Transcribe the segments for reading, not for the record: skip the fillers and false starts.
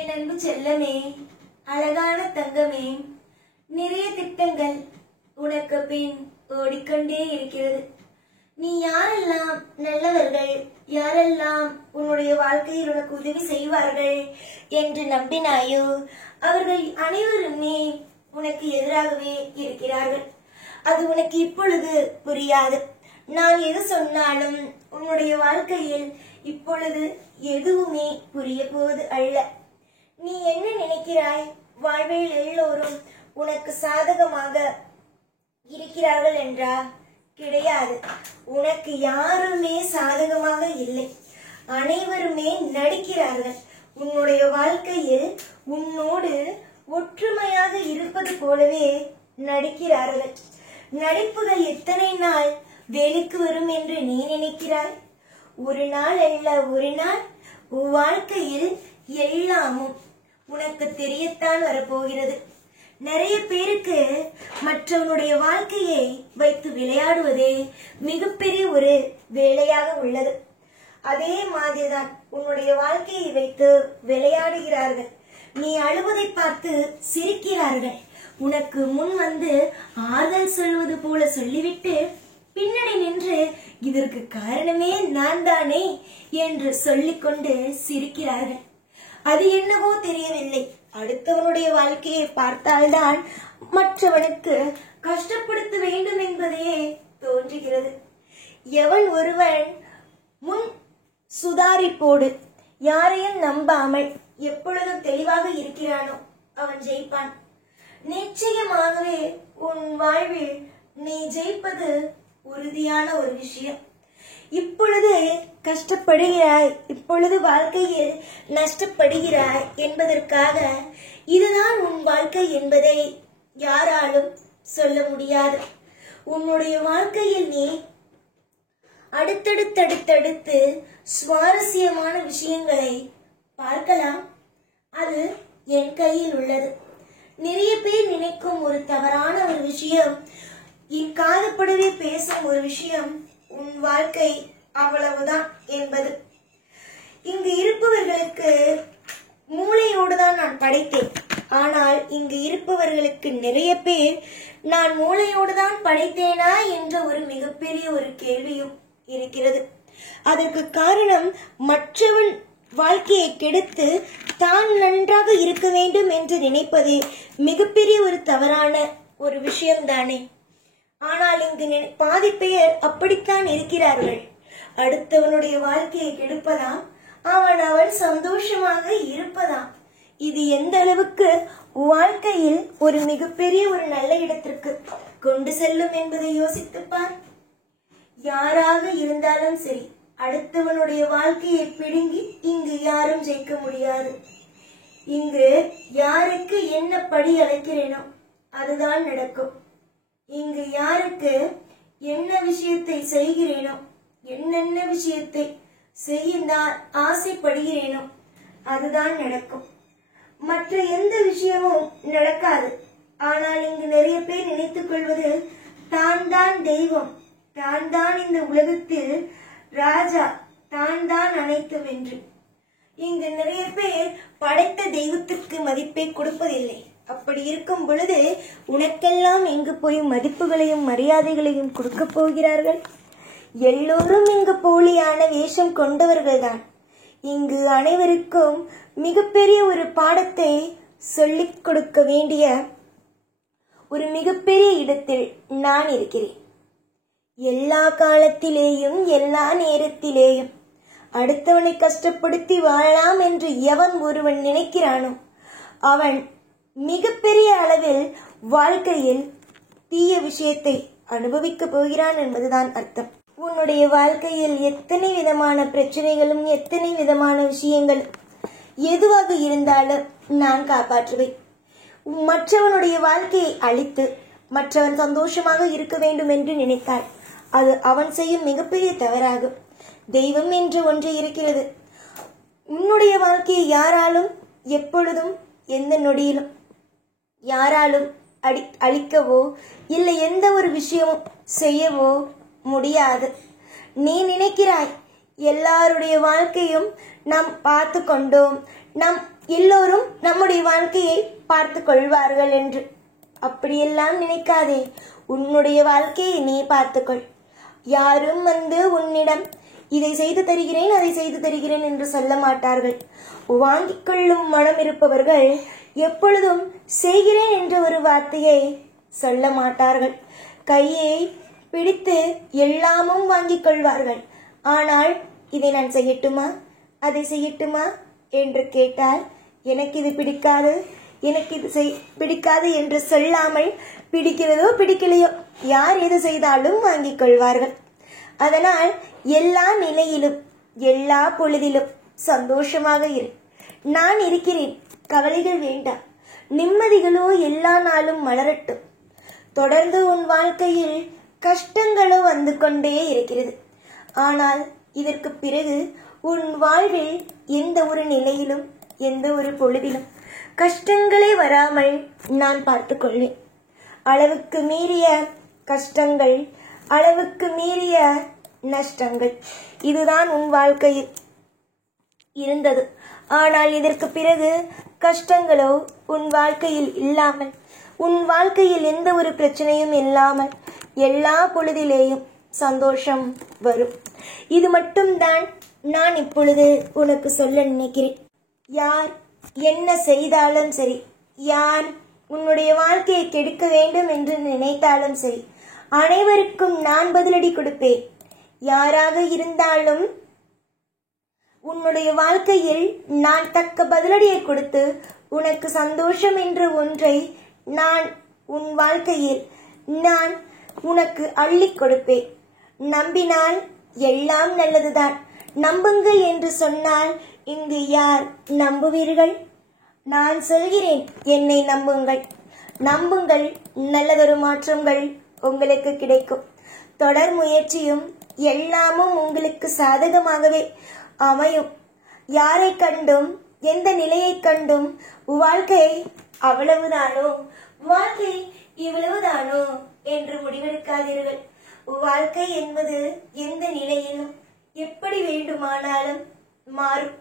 என் அன்பு செல்லமே, அழகான தங்கமே, நிறைய திட்டங்கள் உனக்கு பின் ஓடிக்கொண்டே இருக்கிறது. நீ யாரெல்லாம் நல்லவர்கள், யாரெல்லாம் உன்னுடைய வாழ்க்கையில் உனக்கு உதவி செய்வார்கள் என்று நம்பினாயோ அவர்கள் அனைவருமே உனக்கு எதிராகவே இருக்கிறார்கள். அது உனக்கு இப்பொழுது புரியாது. நான் எது சொன்னாலும் உன்னுடைய வாழ்க்கையில் இப்பொழுது எதுவுமே புரிய போவது அல்ல. நீ என்ன நினைக்கிறாய்? வாழ்வில் எல்லோரும் உனக்கு சாதகமாக இருக்கிறார்கள் என்றா? கிடையாது. உனக்கு யாருமே சாதகமாக இல்லை. அனைவருமே நடிக்கிறார்கள். உன்னுடைய வாழ்க்கையில் உன்னோடு ஒற்றுமையாக இருப்பது போலவே நடிக்கிறார்கள். நடிப்புகள் எத்தனை நாள் வேலைக்கு வரும் என்று நீ நினைக்கிறாய்? ஒரு நாள் அல்ல, ஒரு நாள் உன் வாழ்க்கையில் எல்லாமும் உனக்கு தெரியத்தான் வரப்போகிறது. நிறைய பேருக்கு மற்றவனுடைய வாழ்க்கையை வைத்து விளையாடுவதே மிகப்பெரிய ஒரு வேலையாக உள்ளது. அதே மாதிரிதான் உன்னுடைய வாழ்க்கையை வைத்து விளையாடுகிறார்கள். நீ அழுவதை பார்த்து சிரிக்கிறார்கள். உனக்கு முன் வந்து ஆறுதல் சொல்வது போல சொல்லிவிட்டு பின்னணி நின்று இதற்கு காரணமே நான் தானே என்று சொல்லிக்கொண்டு சிரிக்கிறார்கள். அது என்னவோ தெரியவில்லை. அடுத்தவனுடைய வாழ்க்கையை பார்த்தால்தான் மற்றவனுக்கு கஷ்டப்படுத்த வேண்டும் என்பதையே தோன்றுகிறது. எவன் ஒருவன் முன் சுதாரிப்போடு யாரையும் நம்பாமல் எப்பொழுதும் தெளிவாக இருக்கிறானோ அவன் ஜெயிப்பான். நிச்சயமாகவே உன் வாழ்வில் நீ ஜெயிப்பது உறுதியான ஒரு விஷயம். இப்பொழுது கஷ்டப்படுகிறாய், இப்பொழுது வாழ்க்கையில் நஷ்டப்படுகிறாய் என்பதற்காக இதுதான் உன் வாழ்க்கை என்பதை யாராலும் சொல்ல முடியாது. உன்னுடைய வாழ்க்கையில் நீ அடுத்தடுத்து சுவாரஸ்யமான விஷயங்களை பார்க்கலாம். அது என் கையில் உள்ளது. நிறைய பேர் நினைக்கும் ஒரு தவறான ஒரு விஷயம், என் காதுபடவே பேசும் ஒரு விஷயம், உன் வாழ்க்கை அவ்வளவுதான் என்பது. இங்கு இருப்பவர்களுக்கு மூளையோடு தான் நான் படைத்தேன். ஆனால் இங்கு இருப்பவர்களுக்கு நிறைய பேர் நான் மூளையோடு தான் படைத்தேனா என்ற ஒரு மிகப்பெரிய ஒரு கேள்வியும் இருக்கிறது. அதற்கு காரணம் மற்றவன் வாழ்க்கையை கெடுத்து தான் நன்றாக இருக்க வேண்டும் என்று நினைப்பதே மிகப்பெரிய ஒரு தவறான ஒரு விஷயம்தானே. ஆனால் இங்கு பாதி பேர் அப்படித்தான் இருக்கிறார்கள். அடுத்தவனுடைய வாழ்க்கையை கெடுப்பதாம், அவன் சந்தோஷமாக இருப்பதாம். இது எந்த அளவுக்கு வாழ்க்கையில் ஒரு மிகப்பெரிய ஒரு நல்ல இடத்திற்கு கொண்டு செல்லும் என்பதை யோசித்துப்பார். யாராக இருந்தாலும் சரி, அடுத்தவனுடைய வாழ்க்கையை பிடுங்கி இங்கு யாரும் ஜெயிக்க முடியாது. இங்கு யாருக்கு என்ன படி அழைக்கிறேனோ அதுதான் நடக்கும். இங்கு யாருக்கு என்ன விஷயத்தை செய்கிறேனோ, என்னென்ன விஷயத்தை செய்ய நான் ஆசைப்படுகிறேனோ அதுதான் நடக்கும். மற்ற எந்த விஷயமும் நடக்காது. ஆனால் இங்கு நிறைய பேர் நினைத்துக் கொள்வது தான் தான் தெய்வம், தான் தான் இந்த உலகத்தில் ராஜா, தான் தான் அனைத்தும் என்று. இங்கு நிறைய பேர் படைத்த தெய்வத்திற்கு மதிப்பை கொடுப்பதில்லை. அப்படி இருக்கும் பொழுது உனக்கெல்லாம் எங்கு போய் மதிப்புகளையும் மரியாதைகளையும் கொடுக்க போகிறார்கள்? எல்லோரும் இங்கு போலியான வேஷம் கொண்டவர்கள்தான். இங்கு அனைவருக்கும் மிகப்பெரிய ஒரு பாடத்தை சொல்லிக் கொடுக்க வேண்டிய ஒரு மிகப்பெரிய இடத்தில் நான் இருக்கிறேன். எல்லா காலத்திலேயும் எல்லா நேரத்திலேயும் அடுத்தவனை கஷ்டப்படுத்தி வாழலாம் என்று எவன் ஒருவன் நினைக்கிறானோ அவன் மிகப்பெரிய அளவில் வாழ்க்கையில் தீய விஷயத்தை அனுபவிக்க போகிறான் என்பதுதான் அர்த்தம். உன்னுடைய வாழ்க்கையில் எத்தனை விதமான பிரச்சனைகளும் எத்தனை விதமான விஷயங்கள் எதுவாக இருந்தாலும் நான் காப்பாற்றுவேன். மற்றவனுடைய வாழ்க்கையை அழித்து மற்றவன் சந்தோஷமாக இருக்க வேண்டும் என்று நினைத்தால் அது அவன் செய்யும் மிகப்பெரிய தவறாகும். தெய்வம் என்று ஒன்று இருக்கிறது. உன்னுடைய வாழ்க்கையை யாராலும் எப்பொழுதும் எந்த நொடியிலும் யாராலும் அழிக்கவோ இல்லை எந்த ஒரு விஷயமும் செய்யவோ முடியாது. நீ நினைக்கிறாய் எல்லாருடைய வாழ்க்கையும் நாம் பார்த்து கொண்டோம், நாம் எல்லோரும் நம்முடைய வாழ்க்கையை பார்த்து கொள்வார்கள் என்று. அப்படியெல்லாம் நினைக்காதே. உன்னுடைய வாழ்க்கையை நீ பார்த்துக்கொள். யாரும் வந்து உன்னிடம் இதை செய்து தருகிறேன் அதை செய்து தருகிறேன் என்று சொல்ல மாட்டார்கள். வாங்கிக் கொள்ளும் மனம் இருப்பவர்கள் எப்பொழுதும் செய்கிறேன் என்ற ஒரு வார்த்தையை சொல்ல மாட்டார்கள். கையை பிடித்து எல்லாமும் வாங்கிக் கொள்வார்கள். ஆனால் இதை நான் செய்யட்டுமா அதை செய்யட்டுமா என்று கேட்டால் எனக்கு இது பிடிக்காது எனக்கு இது பிடிக்காது என்று சொல்லாமல் பிடிக்கிறதோ பிடிக்கலையோ யார் எது செய்தாலும் வாங்கிக் கொள்வார்கள். அதனால் எல்லா நிலையிலும் எல்லா பொழுதிலும் சந்தோஷமாக இரு. நான் இருக்கிறேன், கவலைகள் வேண்டாம். நிம்மதிகளோ எல்லா நாளும் மலரட்டும். தொடர்ந்து உன் வாழ்க்கையில் கஷ்டங்களோ வந்து கொண்டே இருக்கிறது. ஆனால் இதற்கு பிறகு உன் வாழ்வில் எந்த ஒரு நிலையிலும் எந்த ஒரு பொழுதிலும் கஷ்டங்களே வராமல் நான் பார்த்துக் கொள்வேன். அளவுக்கு மீறிய கஷ்டங்கள், அளவுக்கு மீறிய நஷ்டங்கள், இதுதான் உன் வாழ்க்கையில் இருந்தது. ஆனால் இதற்கு பிறகு கஷ்டங்களோ உன் வாழ்க்கையில் இல்லாமல், உன் வாழ்க்கையில் எந்த ஒரு பிரச்சனையும் இல்லாமல் எல்லா பொழுதிலேயும் சந்தோஷம் வரும். இது மட்டும்தான் நான் இப்பொழுது உனக்கு சொல்ல நினைக்கிறேன். யார் என்ன செய்தாலும் சரி, யார் உன்னுடைய வாழ்க்கையை கெடுக்க வேண்டும் என்று நினைத்தாலும் சரி, அனைவருக்கும் நான் பதிலடி கொடுப்பேன். யாராக இருந்தாலும் உன்னுடைய வாழ்க்கையில் நான் தக்க பதிலடியை கொடுத்து உனக்கு சந்தோஷம் என்ற ஒன்றை நான் உன் வாழ்க்கையில் நான் உனக்கு அள்ளிக் கொடுப்பேன். நம்பினால் எல்லாம் நல்லதுதான். நம்புங்கள் என்று சொன்னால் இங்கு யார் நம்புவீர்கள்? நான் சொல்கிறேன், என்னை நம்புங்கள். நம்புங்கள், நல்லதொரு மாற்றங்கள் உங்களுக்கு கிடைக்கும். தொடர் முயற்சியும் எல்லாமும் உங்களுக்கு சாதகமாகவே அமையும். யாரை கண்டும் எந்த நிலையை கண்டும் வாழ்க்கை அவ்வளவுதானோ, வாழ்க்கை இவ்வளவுதானோ என்று முடிவெடுக்காதீர்கள். வாழ்க்கை என்பது எந்த நிலையிலும் எப்படி வேண்டுமானாலும் மாறும்.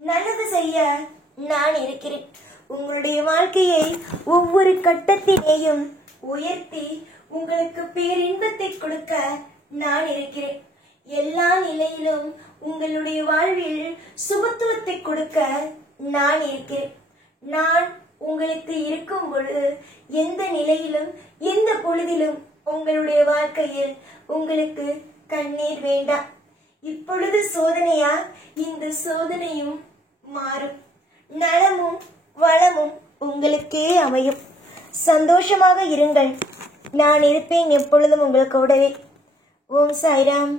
நல்லது செய்ய நான் இருக்கிறேன். உங்களுடைய வாழ்க்கையை ஒவ்வொரு கட்டத்திலேயும் உயர்த்தி உங்களுக்கு பேரின்பத்தை கொடுக்க நான் இருக்கிறேன். எல்லா நிலையிலும் உங்களுடைய வாழ்வில் சுபத்துவத்தை கொடுக்க நான் இருக்கிறேன். நான் உங்களுக்கு இருக்கும் பொழுது எந்த நிலையிலும் எந்த பொழுதிலும் உங்களுடைய வாழ்க்கையில் உங்களுக்கு கண்ணீர் வேண்டாம். இப்பொழுது சோதனையா, இந்த சோதனையும் மாறும். நலமும் வளமும் உங்களுக்கே அமையும். சந்தோஷமாக இருங்கள். நான் இருப்பேன் எப்பொழுதும் உங்கள் கூடவே. ஓம் சாய்ராம்.